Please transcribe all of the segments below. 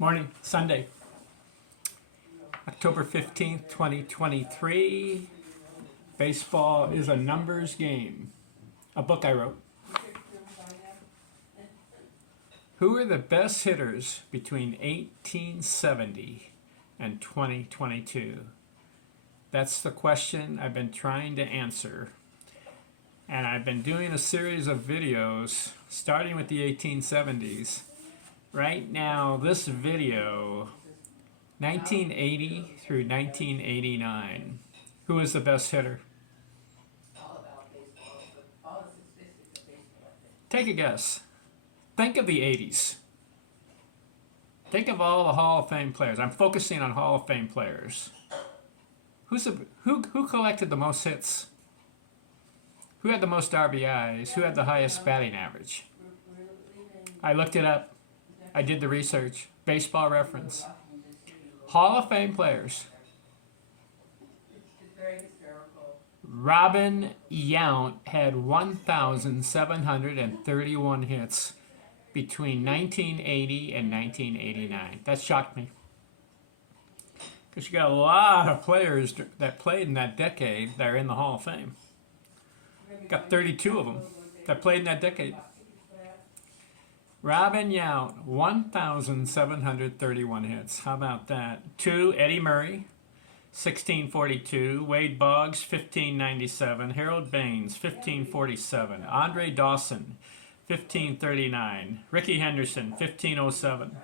Morning, Sunday, October 15th, 2023. Baseball is a numbers game. A book I wrote. Who are the best hitters between 1870 and 2022? That's the question I've been trying to answer. And I've been doing a series of videos starting with the 1870s. Right now, this video, 1980 through 1989. Who is the best hitter? Take a guess. Think of the 80s. Think of all the Hall of Fame players. I'm focusing on Hall of Fame players. Who collected the most hits? Who had the most RBIs? Who had the highest batting average? I looked it up. I did the research. Baseball Reference. Hall of Fame players. Robin Yount had 1,731 hits between 1980 and 1989. That shocked me. Because you got a lot of players that played in that decade that are in the Hall of Fame. Got 32 of them that played in that decade. Robin Yount, 1,731 hits. How about that? 2, Eddie Murray, 1642. Wade Boggs, 1597. Harold Baines, 1547. Andre Dawson, 1539. Rickey Henderson, 1507.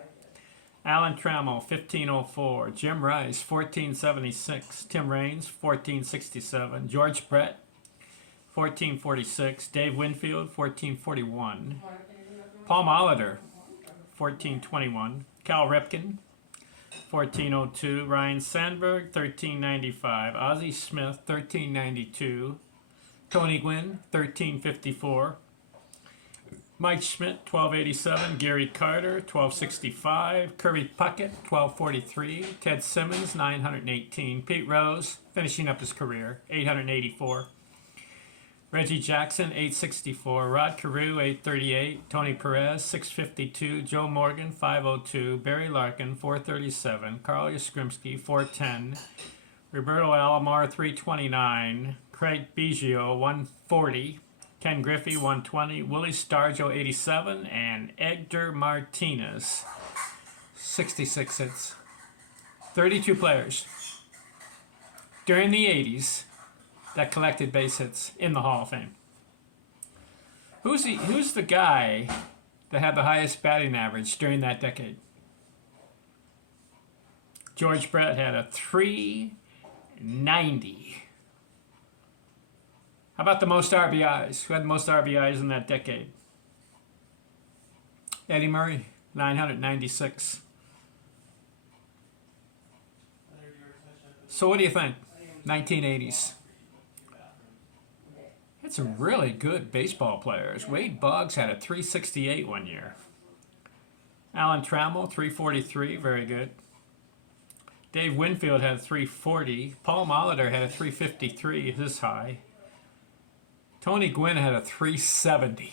Alan Trammell, 1504. Jim Rice, 1476. Tim Raines, 1467. George Brett, 1446. Dave Winfield, 1441. Paul Molitor, 1421. Cal Ripken, 1402. Ryan Sandberg, 1395. Ozzie Smith, 1392. Tony Gwynn, 1354. Mike Schmidt, 1287. Gary Carter, 1265. Kirby Puckett, 1243. Ted Simmons, 918. Pete Rose, finishing up his career, 884. Reggie Jackson, 864. Rod Carew, 838. Tony Perez, 652. Joe Morgan, 502. Barry Larkin, 437. Carl Yastrzemski, 410. Roberto Alomar, 329. Craig Biggio, 140. Ken Griffey, 120. Willie Stargell, 87. And Edgar Martinez, 66 hits. 32 players during the 80s that collected base hits in the Hall of Fame. Who's the guy that had the highest batting average during that decade? George Brett had a 390. How about the most RBIs? Who had the most RBIs in that decade? Eddie Murray, 996. So what do you think? 1980s. Had some really good baseball players. Wade Boggs had a 368 one year. Alan Trammell, 343, very good. Dave Winfield had a 340. Paul Molitor had a 353, his high. Tony Gwynn had a 370.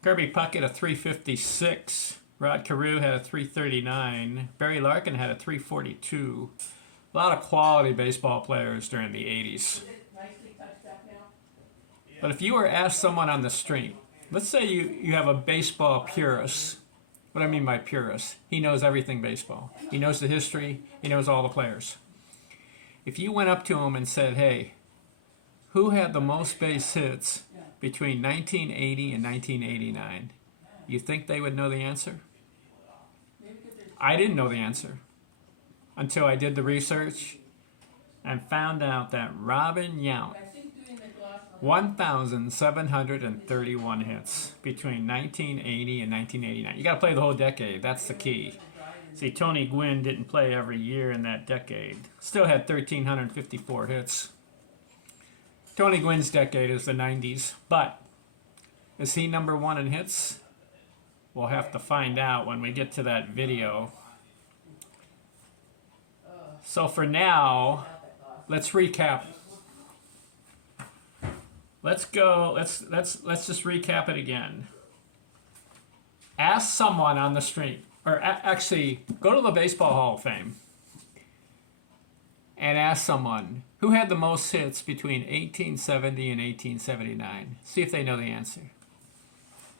Kirby Puckett, a 356. Rod Carew had a 339. Barry Larkin had a 342. A lot of quality baseball players during the 80s. But if you were asked someone on the street, let's say you have a baseball purist. What I mean by purist, he knows everything baseball. He knows the history. He knows all the players. If you went up to him and said, hey, who had the most base hits between 1980 and 1989? You think they would know the answer? I didn't know the answer until I did the research and found out that Robin Yount, 1,731 hits between 1980 and 1989. You got to play the whole decade. That's the key. See, Tony Gwynn didn't play every year in that decade. Still had 1,354 hits. Tony Gwynn's decade is the 90s. But is he number one in hits? We'll have to find out when we get to that video. So for now, let's recap. Let's just recap it again. ask someone on the street, or actually go to the Baseball Hall of Fame and ask someone who had the most hits between 1870 and 1879. See if they know the answer.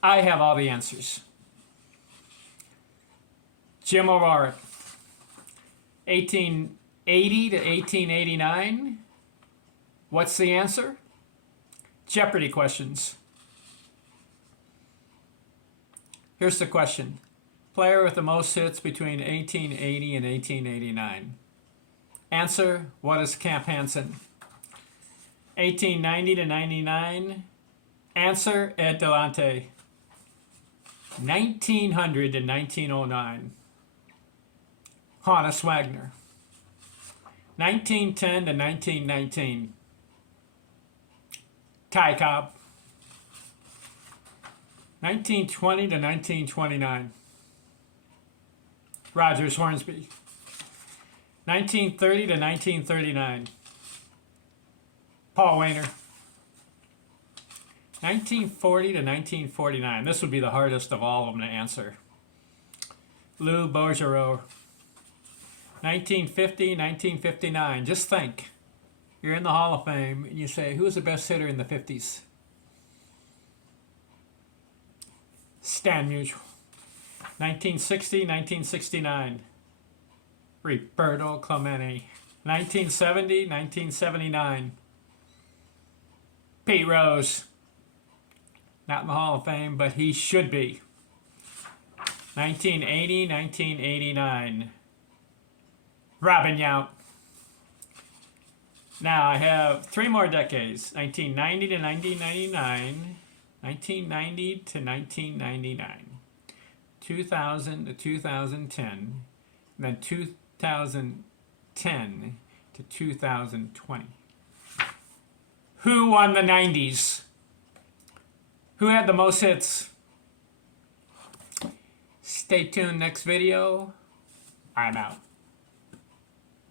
I have all the answers. Jim O'Rourke, 1880 to 1889. What's the answer? Jeopardy questions. Here's the question. Player with the most hits between 1880 and 1889. Answer, what is Camp Hansen? 1890 to 99. Answer, Ed Delante. 1900 to 1909. Honus Wagner. 1910 to 1919. Ty Cobb. 1920 to 1929. Rogers Hornsby. 1930 to 1939. Paul Wainer. 1940 to 1949. This would be the hardest of all of them to answer. Lou Bergeron. 1950, 1959. Just think. You're in the Hall of Fame and you say, who was the best hitter in the 50s? Stan Musial. 1960, 1969. Roberto Clemente. 1970, 1979. Pete Rose. Not in the Hall of Fame, but he should be. 1980, 1989. Robin Yount. Now I have 3 more decades. 1990 to 1999. 1990 to 1999. 2000 to 2010. And then 2010 to 2020. Who won the 90s? Who had the most hits? Stay tuned next video. I'm out.